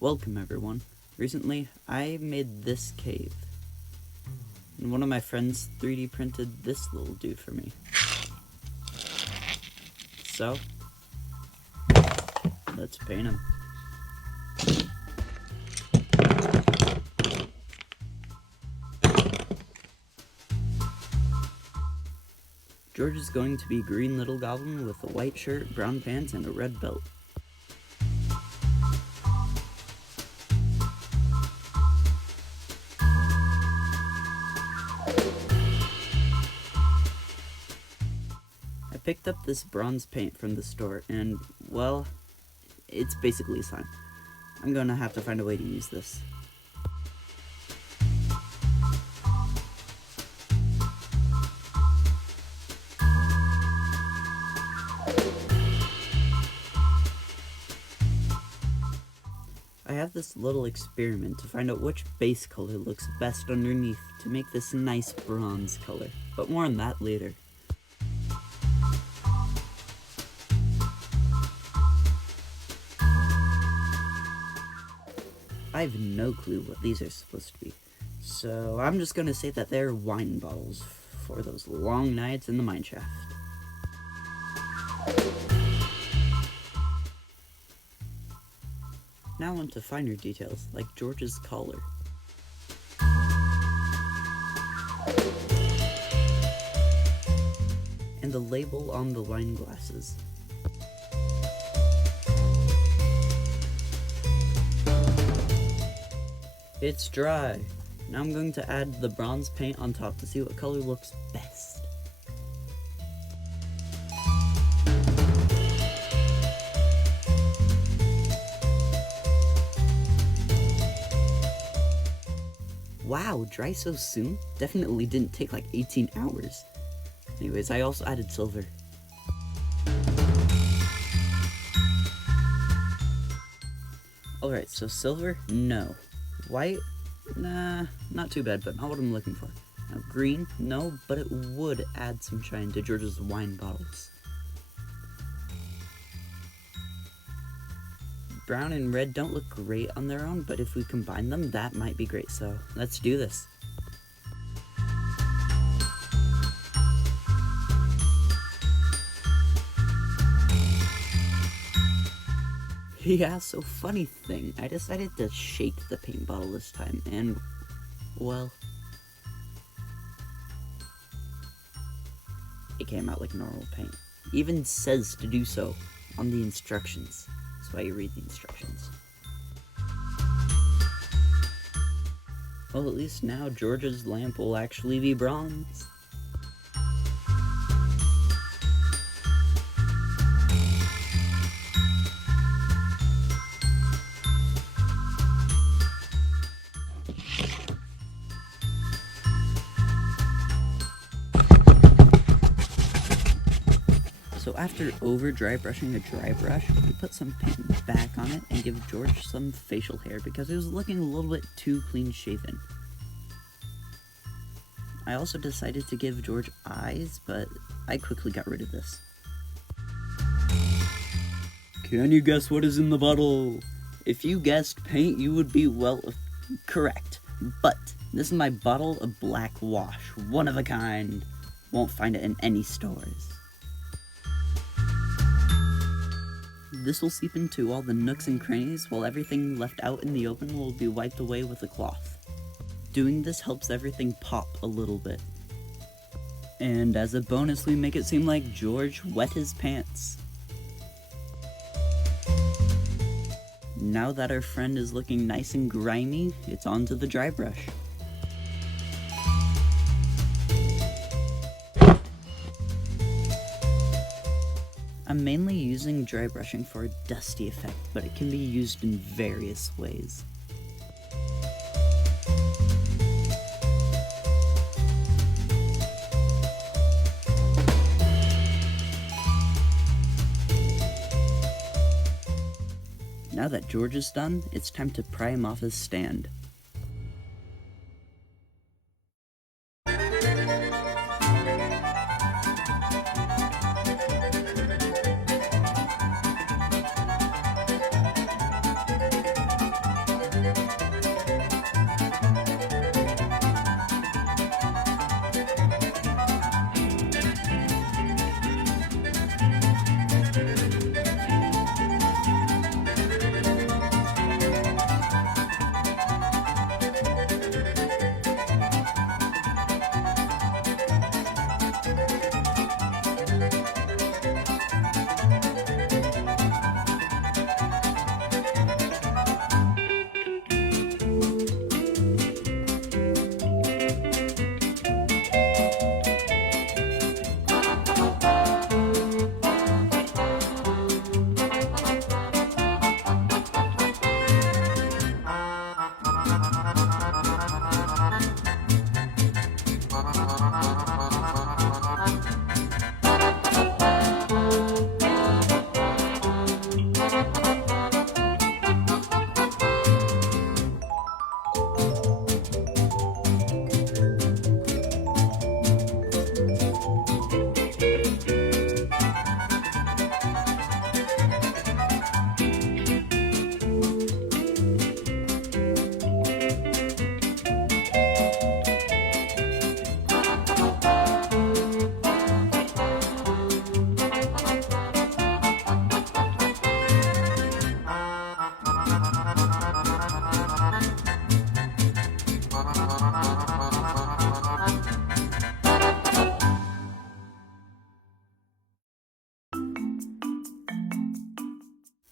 Welcome everyone. Recently, I made this cave. And one of my friends 3D printed this little dude for me. So, let's paint him. George is going to be green little goblin with a white shirt, brown pants, and a red belt. I picked up this bronze paint from the store and, well, it's basically slime. I'm gonna have to find a way to use this. I have this little experiment to find out which base color looks best underneath to make this nice bronze color, but more on that later. I have no clue what these are supposed to be, so I'm just gonna say that they're wine bottles for those long nights in the mine shaft. Now on to finer details, like George's collar. And the label on the wine glasses. It's dry. Now I'm going to add the bronze paint on top to see what color looks best. Wow, dry so soon? Definitely didn't take like 18 hours. Anyways, I also added silver. Alright, so silver? No. White? Nah, not too bad, but not what I'm looking for. Now, green? No, but it would add some shine to George's wine bottles. Brown and red don't look great on their own, but if we combine them, that might be great, so let's do this. Yeah, so funny thing, I decided to shake the paint bottle this time, and, well, it came out like normal paint. Even says to do so on the instructions. That's why you read the instructions. Well, at least now George's lamp will actually be bronze. So after over dry brushing a dry brush, we put some paint back on it and give George some facial hair because it was looking a little bit too clean shaven. I also decided to give George eyes, but I quickly got rid of this. Can you guess what is in the bottle? If you guessed paint, you would be, well, correct. But this is my bottle of black wash, one of a kind. Won't find it in any stores. This will seep into all the nooks and crannies, while everything left out in the open will be wiped away with a cloth. Doing this helps everything pop a little bit. And as a bonus, we make it seem like George wet his pants. Now that our friend is looking nice and grimy, it's on to the dry brush. I'm mainly using dry brushing for a dusty effect, but it can be used in various ways. Now that George is done, it's time to pry him off his stand.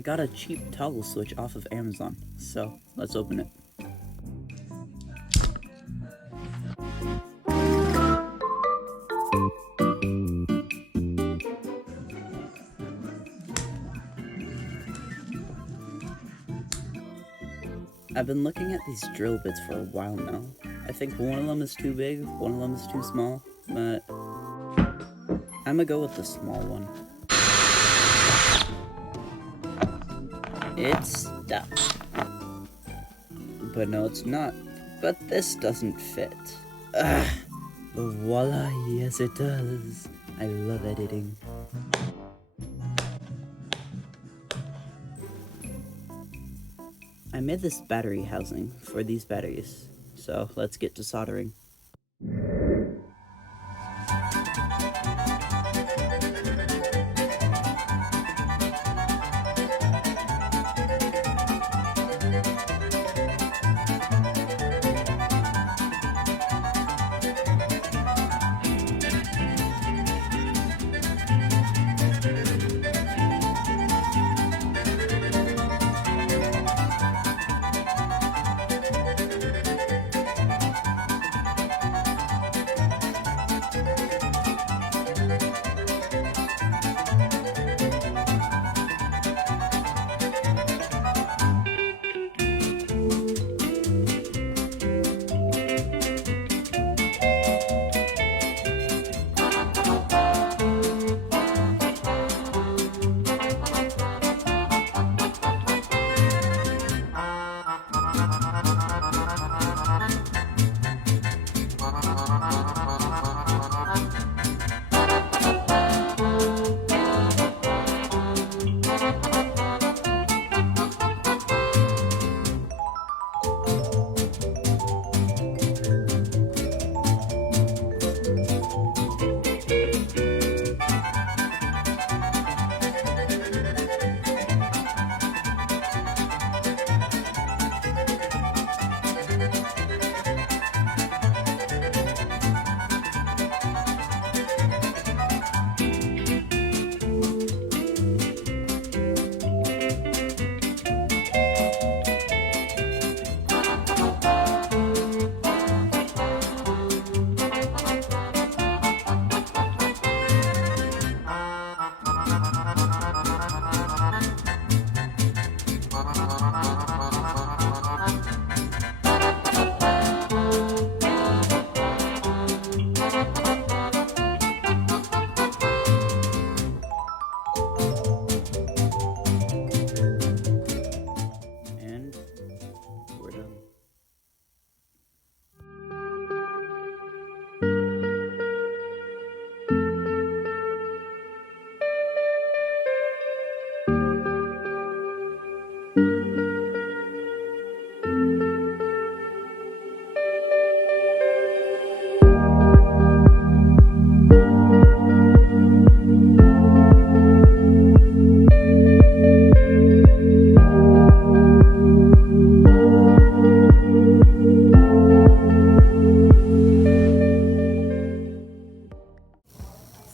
I got a cheap toggle switch off of Amazon, so let's open it. I've been looking at these drill bits for a while now. I think one of them is too big, one of them is too small, but I'm gonna go with the small one. It's stuck. But no, it's not. But this doesn't fit. Ugh. But voila, yes it does. I love editing. I made this battery housing for these batteries, so let's get to soldering.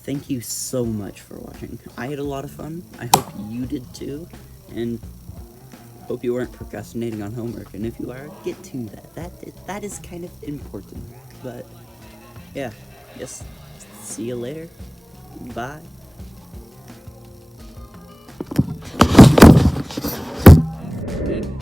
Thank you so much for watching. I had a lot of fun. I hope you did too. And hope you weren't procrastinating on homework. And if you are, get to that. That is kind of important. But yeah, yes. See you later. Bye. Did